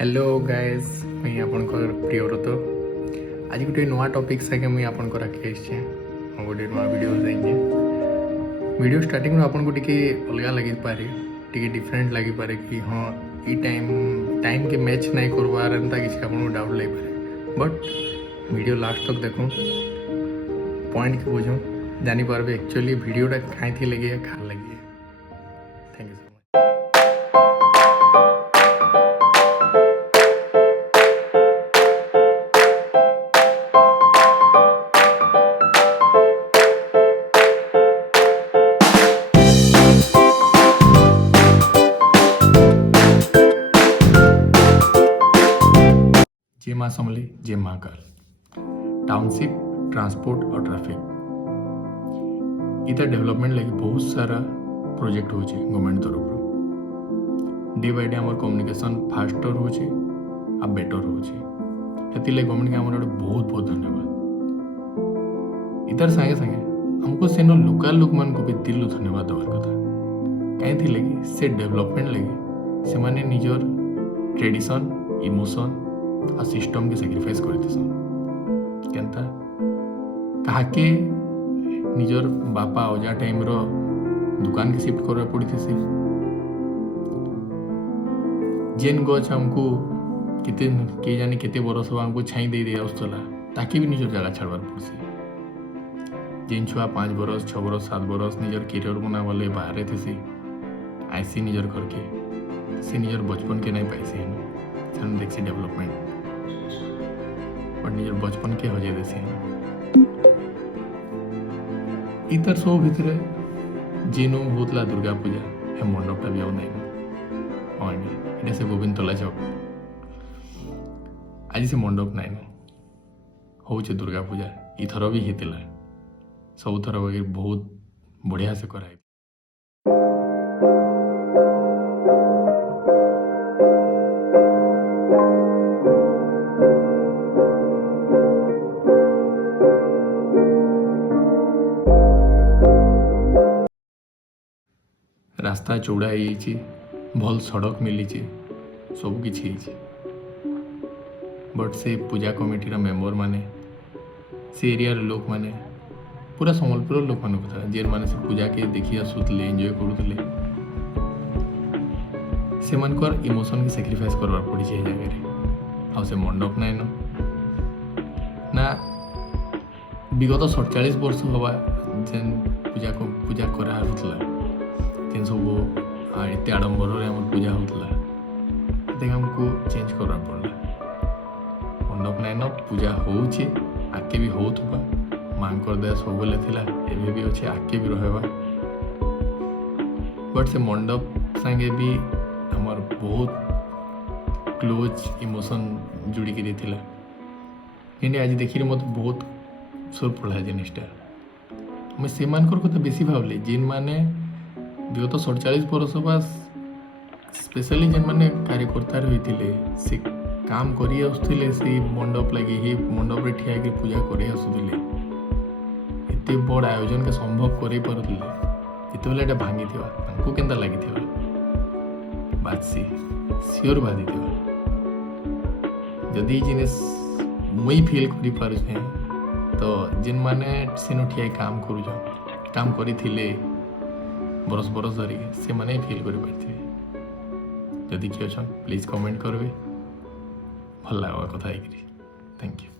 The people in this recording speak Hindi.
हेलो गाइस मुई आपनकर प्रियव्रत आज गोटे नुआ टॉपिक सागे मुई आपनकर आखि आइछे गोटे नुआ वीडियो जाइए वीडियो स्टार्टिंग आपन को टिके अलग लगी पारे टिके डिफरेंट लगी पारे कि हाँ ई टाइम के मैच नहीं करवार एंता किसी आपन को डाउट लगी पारे बट वीडियो लास्ट तक देखो पॉइंट के बुझो जानी पारबे एक्चुअली वीडियोटा कहीं थी लगे खा लगी। Thank you so much. जय माँ समले जय माँ काल टाउनशिप ट्रांसपोर्ट और ट्रैफिक इधर डेवलपमेंट लगी बहुत सारा प्रोजेक्ट हो गवर्नमेंट तरफ डे बाय डे आम कम्युनिकेशन फास्टर हो बेटर हो गवर्नमेंट के आम बहुत बहुत धन्यवाद। इधर संगे संगे हमको सेन लोकल लोक मान को भी दिल धन्यवाद देवार कथा कहीं लगी से डेवलपमेंट लगी से माने निजर ट्रेडिशन इमोशन आ सिस्टम के सैक्रिफाइस करतेसन केनता काके निजर बापा ओजा टाइम रो दुकान के शिफ्ट करवा पड़ी थी जेन गच हमको किते के जाने केते बरस हमको छाई दे दिया उसला ताकि भी निजर जगह छाड़वार पड़सी जेन छुआ 5 बरस 6 बरस 7 बरस निजर कैरियर बना वाले बाहर थे आईसी निजर घर के से निजर बचपन के नहीं पाइसी हम देखसी डेवलपमेंट बट निजर बचपन के हजे देसी इतर सब भितर जेनु होतला दुर्गा पूजा हे मंडपटा भी आउ नहीं इटा से गोविंद तला चौक आज से मंडप नहीं होचे दुर्गा पूजा इथर भी हेतिला सब थर बहुत बढ़िया से कराई। रास्ता चौड़ा भल सड़क मिली सब किसी बट से पूजा कमिटीर मेंबर माने से एरिया लोक माने पूरा संबलपुर लोक मान कथा जे माने से पूजा के देखी आसुले एंजॉय करुले से मनकर इमोशन के सैक्रिफाइस करवार पड़ी जगह आ से मंडप नाइन ना विगत 47 वर्ष हवा जेन पूजा करा तेन सब एत आडम्बर आम पूजा होता हमको चेंज करवा पड़ा मंडप नाइन पूजा होचे आगे भी होता माँ दया सब एवं भी अच्छे आगे भी रहा बट से मंडप संगे भी हमार बहुत क्लोज इमोशन जुड़ी कि आज देखिए मत बहुत सुर पड़ा जिनटा मैं से कथा बेसी भावली जेन माने विगत 47 वर्ष बस स्पेशली जेन माने कार्यकर्ता रही से काम करी आसुले से मंडप लगे ही मंडप ठिया के पूजा करी आसुले एते बड़ आयोजन के संभव कर पारे जिते बेले भांगी के लगी बासी सियोर बाधी जदि जिनिस मुई फील कर पारे तो जिन माने सेनु ठिया काम काम करी बरस बरस धरिक से माने फील कर पारे जदि किए अच्छा प्लीज कमेंट करेंगे भल लगा कथा थैंक यू।